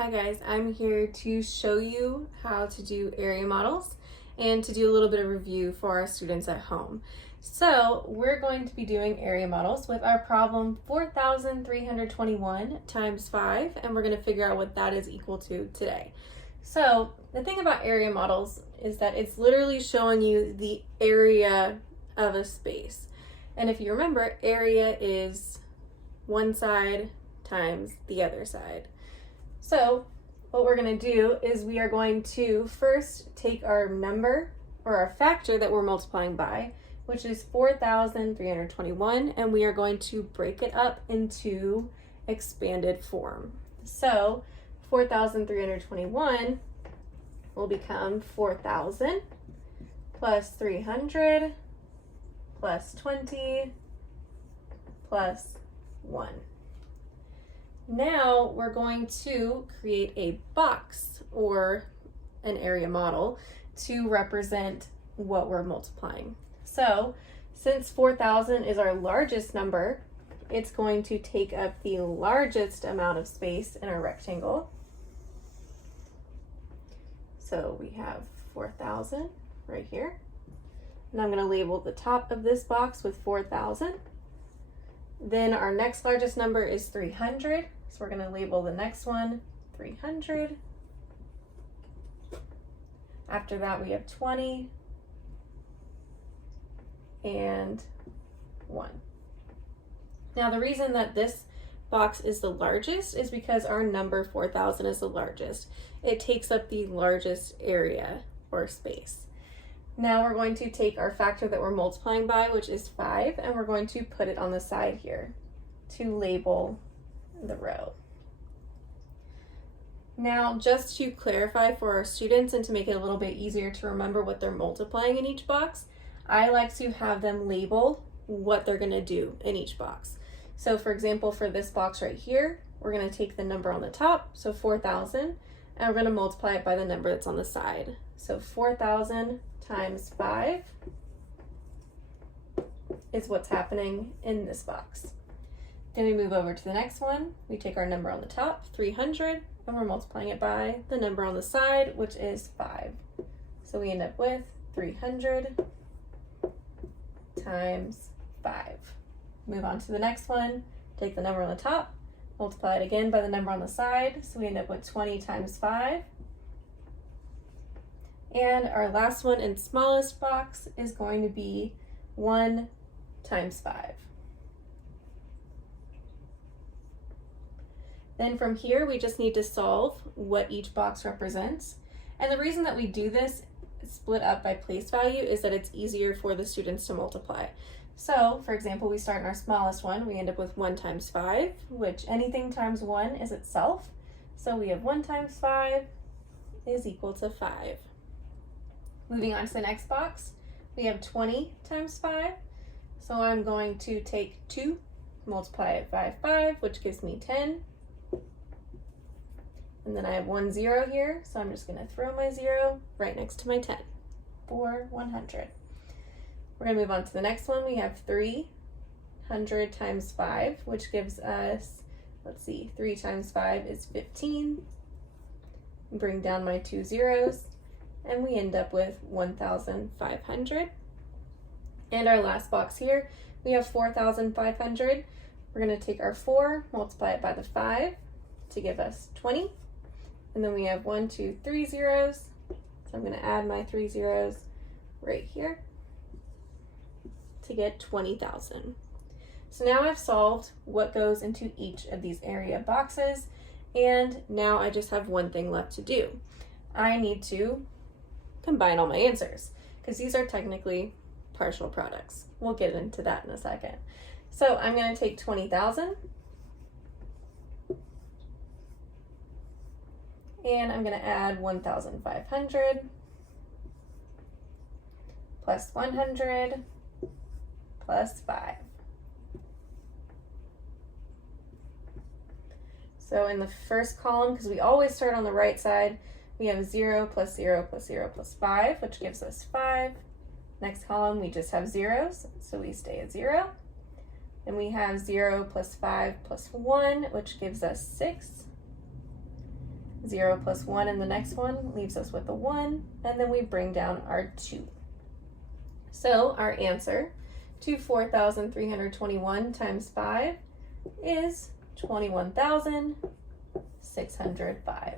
Hi guys, I'm here to show you how to do area models and to do a little bit of review for our students at home. So we're going to be doing area models with our problem 4,321 times 5, and we're going to figure out what that is equal to today. So the thing about area models is that it's literally showing you the area of a space. And if you remember, area is one side times the other side. So what we're going to do is we are going to first take our number or our factor that we're multiplying by, which is 4,321, and we are going to break it up into expanded form. So 4,321 will become 4,000 plus 300 plus 20 plus 1. Now we're going to create a box or an area model to represent what we're multiplying. So since 4,000 is our largest number, it's going to take up the largest amount of space in our rectangle. So we have 4,000 right here. And I'm going to label the top of this box with 4,000. Then our next largest number is 300. So we're going to label the next one 300. After that we have 20 and 1. Now the reason that this box is the largest is because our number 4,000 is the largest. It takes up the largest area or space. Now we're going to take our factor that we're multiplying by, which is 5, and we're going to put it on the side here to label the row. Now, just to clarify for our students and to make it a little bit easier to remember what they're multiplying in each box, I like to have them label what they're going to do in each box. So for example, for this box right here, we're going to take the number on the top, so 4,000, and we're going to multiply it by the number that's on the side. So 4,000 times 5 is what's happening in this box. Then we move over to the next one. We take our number on the top, 300, and we're multiplying it by the number on the side, which is 5. So we end up with 300 times 5. Move on to the next one. Take the number on the top, multiply it again by the number on the side, so we end up with 20 times 5. And our last one and smallest box is going to be 1 times 5. Then from here, we just need to solve what each box represents. And the reason that we do this split up by place value is that it's easier for the students to multiply. So for example, we start in our smallest one, we end up with 1 times 5, which anything times 1 is itself. So we have 1 times 5 is equal to 5. Moving on to the next box, we have 20 times 5. So I'm going to take 2, multiply it by 5, which gives me 10. And then I have 1 0 here, so I'm just going to throw my 0 right next to my 10 for 100. We're going to move on to the next one. We have 300 times 5, which gives us, let's see, 3 times 5 is 15. Bring down my 2 zeros, and we end up with 1,500. And our last box here, we have 4,500. We're going to take our 4, multiply it by the 5 to give us 20. And then we have 1, 2, 3 zeros. So I'm going to add my 3 zeros right here to get 20,000. So now I've solved what goes into each of these area boxes, and now I just have one thing left to do. I need to combine all my answers because these are technically partial products. We'll get into that in a second. So I'm going to take 20,000 and I'm going to add 1,500 plus 100 plus 5. So in the first column, because we always start on the right side, we have 0 plus 0 plus 0 plus 5, which gives us 5. Next column, we just have zeros, so we stay at 0. Then we have 0 plus 5 plus 1, which gives us 6. 0 plus 1 in the next one leaves us with a 1, and then we bring down our 2. So our answer to 4,321 times 5 is 21,605.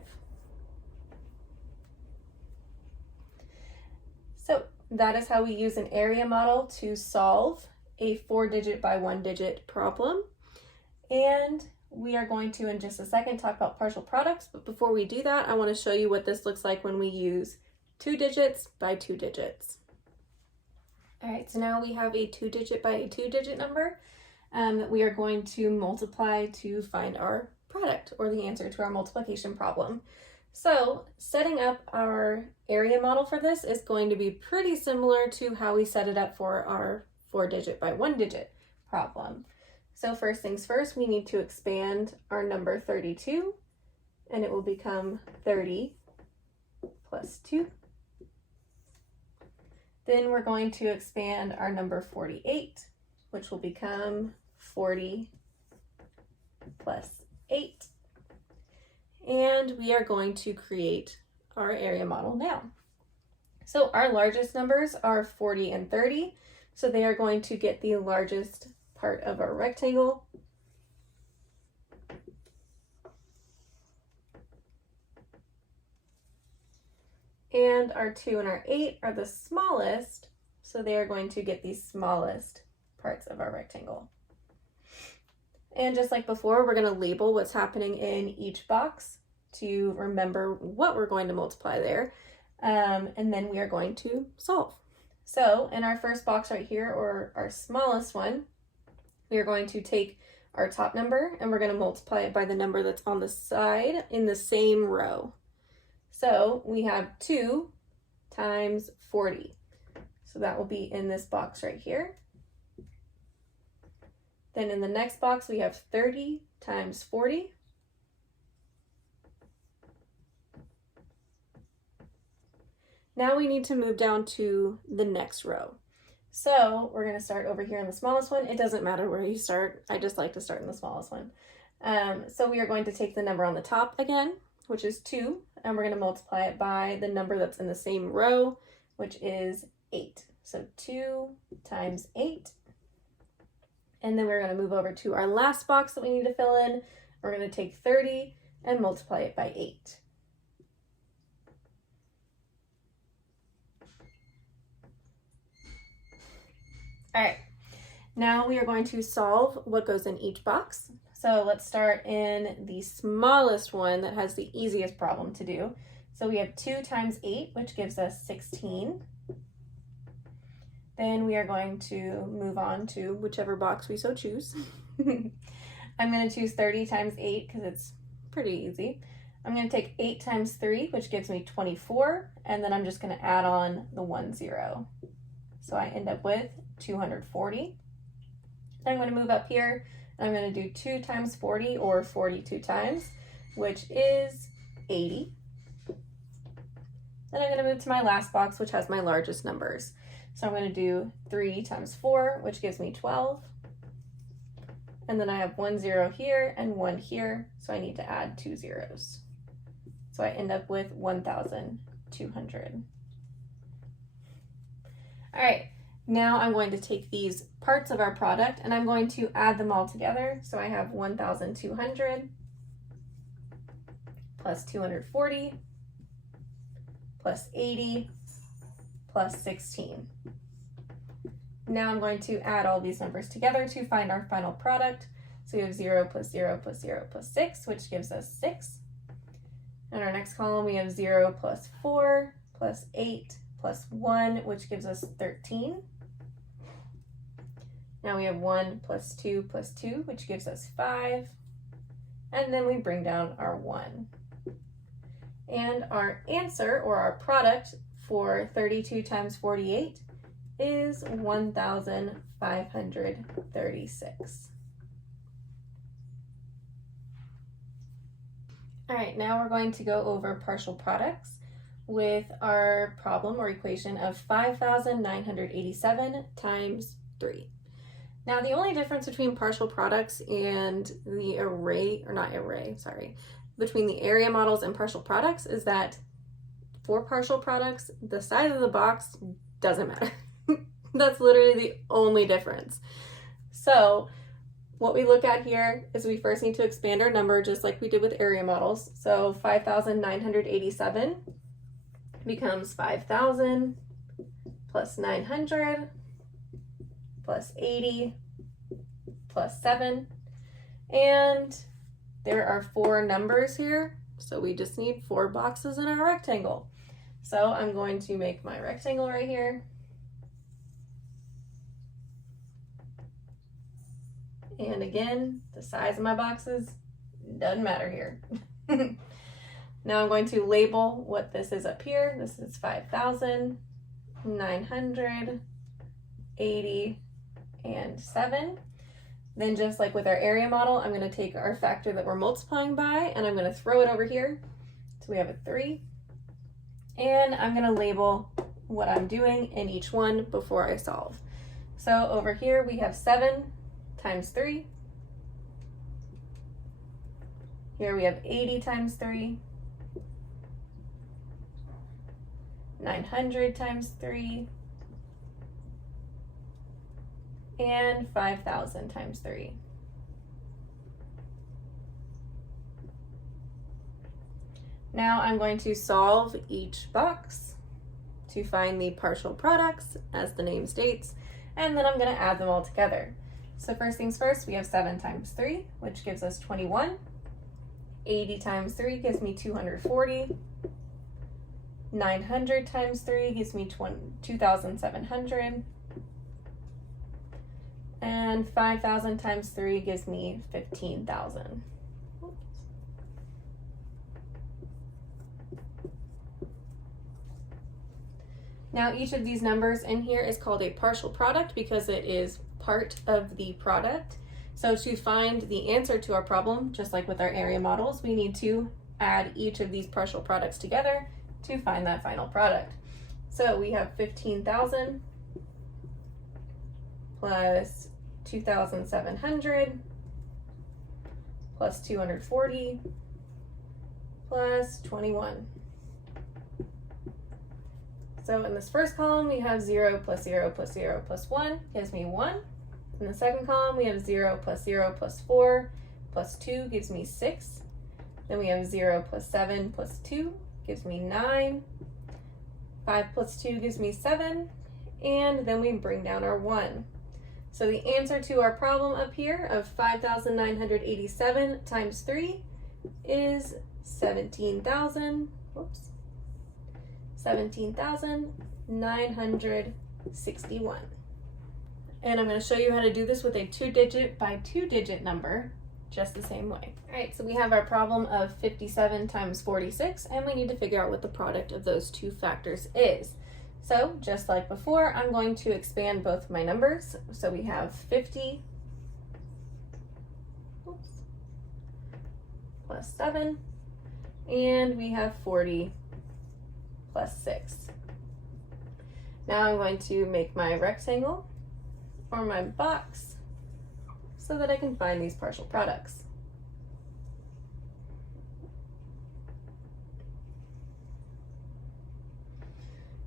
So that is how we use an area model to solve a 4-digit by 1-digit problem. And we are going to, in just a second, talk about partial products. But before we do that, I want to show you what this looks like when we use 2 digits by 2 digits. All right, so now we have a 2-digit by a 2-digit number that we are going to multiply to find our product, or the answer to our multiplication problem. So setting up our area model for this is going to be pretty similar to how we set it up for our 4-digit by 1-digit problem. So first things first, we need to expand our number 32, and it will become 30 plus 2. Then we're going to expand our number 48, which will become 40 plus 8. And we are going to create our area model now. So our largest numbers are 40 and 30, so they are going to get the largest part of our rectangle. And our 2 and our 8 are the smallest, so they are going to get the smallest parts of our rectangle. And just like before, we're going to label what's happening in each box to remember what we're going to multiply there, and then we are going to solve. So in our first box right here, or our smallest one, we are going to take our top number and we're going to multiply it by the number that's on the side in the same row. So we have 2 times 40. So that will be in this box right here. Then in the next box, we have 30 times 40. Now we need to move down to the next row. So we're going to start over here in the smallest one. It doesn't matter where you start. I just like to start in the smallest one. So we are going to take the number on the top again, which is 2, and we're going to multiply it by the number that's in the same row, which is 8. So 2 times 8. And then we're going to move over to our last box that we need to fill in. We're going to take 30 and multiply it by 8. All right, now we are going to solve what goes in each box. So let's start in the smallest one that has the easiest problem to do. So we have 2 times 8, which gives us 16. Then we are going to move on to whichever box we so choose. I'm going to choose 30 times 8 because it's pretty easy. I'm going to take 8 times 3, which gives me 24, and then I'm just going to add on the 1 0. So I end up with 240. Then I'm going to move up here, and I'm going to do 2 times 40, or 42 times, which is 80. Then I'm going to move to my last box, which has my largest numbers. So I'm going to do 3 times 4, which gives me 12. And then I have 1 0 here and 1 here, so I need to add 2 zeros. So I end up with 1,200. All right, now I'm going to take these parts of our product and I'm going to add them all together. So I have 1,200 plus 240 plus 80 plus 16. Now I'm going to add all these numbers together to find our final product. So we have 0 plus 0 plus 0 plus 6, which gives us 6. In our next column, we have 0 plus 4 plus 8 plus 1, which gives us 13. Now we have 1 plus 2 plus 2, which gives us 5. And then we bring down our 1. And our answer, or our product, for 32 times 48 is 1,536. All right, now we're going to go over partial products with our problem or equation of 5,987 times 3. Now the only difference between partial products and the between the area models and partial products is that for partial products, the size of the box doesn't matter. That's literally the only difference. So what we look at here is we first need to expand our number just like we did with area models. So 5,987 becomes 5,000 plus 900 plus 80 plus 7. And there are 4 numbers here, so we just need 4 boxes in our rectangle. So I'm going to make my rectangle right here. And again, the size of my boxes doesn't matter here. Now I'm going to label what this is up here. This is 5,980 and 7. Then just like with our area model, I'm going to take our factor that we're multiplying by and I'm going to throw it over here. So we have a 3. And I'm going to label what I'm doing in each one before I solve. So over here we have 7 times 3. Here we have 80 times 3. 900 times 3. And 5,000 times 3. Now I'm going to solve each box to find the partial products, as the name states, and then I'm going to add them all together. So first things first, we have 7 times 3, which gives us 21. 80 times 3 gives me 240. 900 times 3 gives me 2,700. And 5,000 times 3 gives me 15,000. Now each of these numbers in here is called a partial product because it is part of the product. So to find the answer to our problem, just like with our area models, we need to add each of these partial products together to find that final product. So we have 15,000 plus 2,700 plus 240 plus 21. So in this first column, we have 0 plus 0 plus 0 plus 1 gives me 1. In the second column, we have 0 plus 0 plus 4 plus 2 gives me 6. Then we have 0 plus 7 plus 2 gives me 9. 5 plus 2 gives me 7. And then we bring down our 1. So the answer to our problem up here of 5,987 times 3 is 17,961. And I'm going to show you how to do this with a 2-digit by 2-digit number, just the same way. All right, so we have our problem of 57 times 46, and we need to figure out what the product of those two factors is. So just like before, I'm going to expand both my numbers. So we have 50 plus 7, and we have 40 plus 6. Now I'm going to make my rectangle or my box so that I can find these partial products.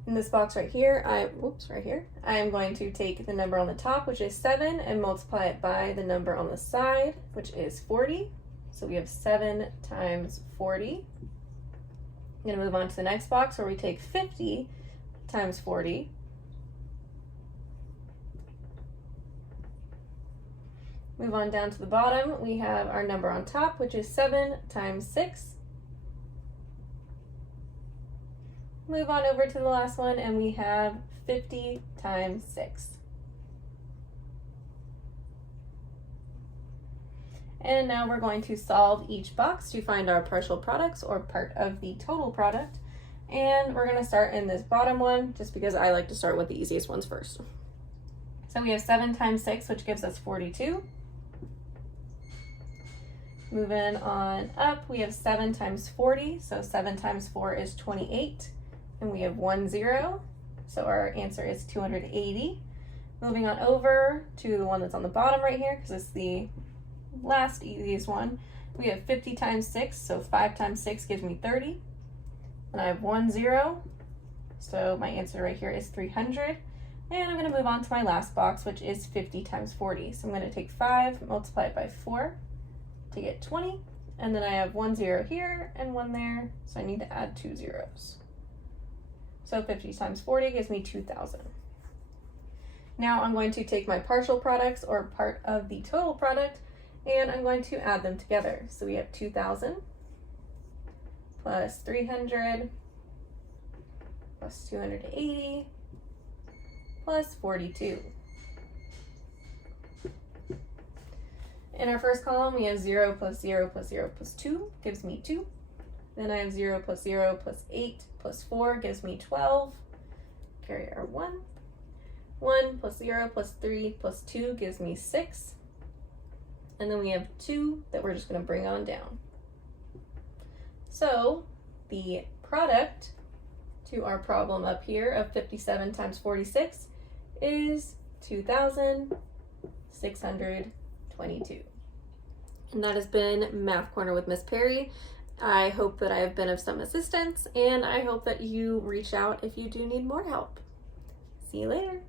In this box right here, I am going to take the number on the top, which is 7, and multiply it by the number on the side, which is 40. So we have 7 times 40. I'm going to move on to the next box where we take 50 times 40. Move on down to the bottom, we have our number on top, which is 7 times 6. Move on over to the last one, and we have 50 times 6. And now we're going to solve each box to find our partial products or part of the total product. And we're going to start in this bottom one, just because I like to start with the easiest ones first. So we have 7 times 6, which gives us 42. Moving on up, we have 7 times 40, so 7 times 4 is 28. And we have 1 0, so our answer is 280. Moving on over to the one that's on the bottom right here, because it's the last easiest one. We have 50 times 6, so 5 times 6 gives me 30. And I have 1 0, so my answer right here is 300. And I'm going to move on to my last box, which is 50 times 40. So I'm going to take 5, multiply it by 4 to get 20. And then I have 1 0 here and 1 there, so I need to add 2 zeros. So 50 times 40 gives me 2,000. Now I'm going to take my partial products, or part of the total product, and I'm going to add them together. So we have 2,000 plus 300 plus 280 plus 42. In our first column, we have 0 plus 0 plus 0 plus 2 gives me 2. Then I have 0 plus 0 plus 8 plus 4 gives me 12. Carry our 1. 1 plus 0 plus 3 plus 2 gives me 6. And then we have 2 that we're just going to bring on down. So the product to our problem up here of 57 times 46 is 2,622. And that has been Math Corner with Miss Perry. I hope that I have been of some assistance, and I hope that you reach out if you do need more help. See you later.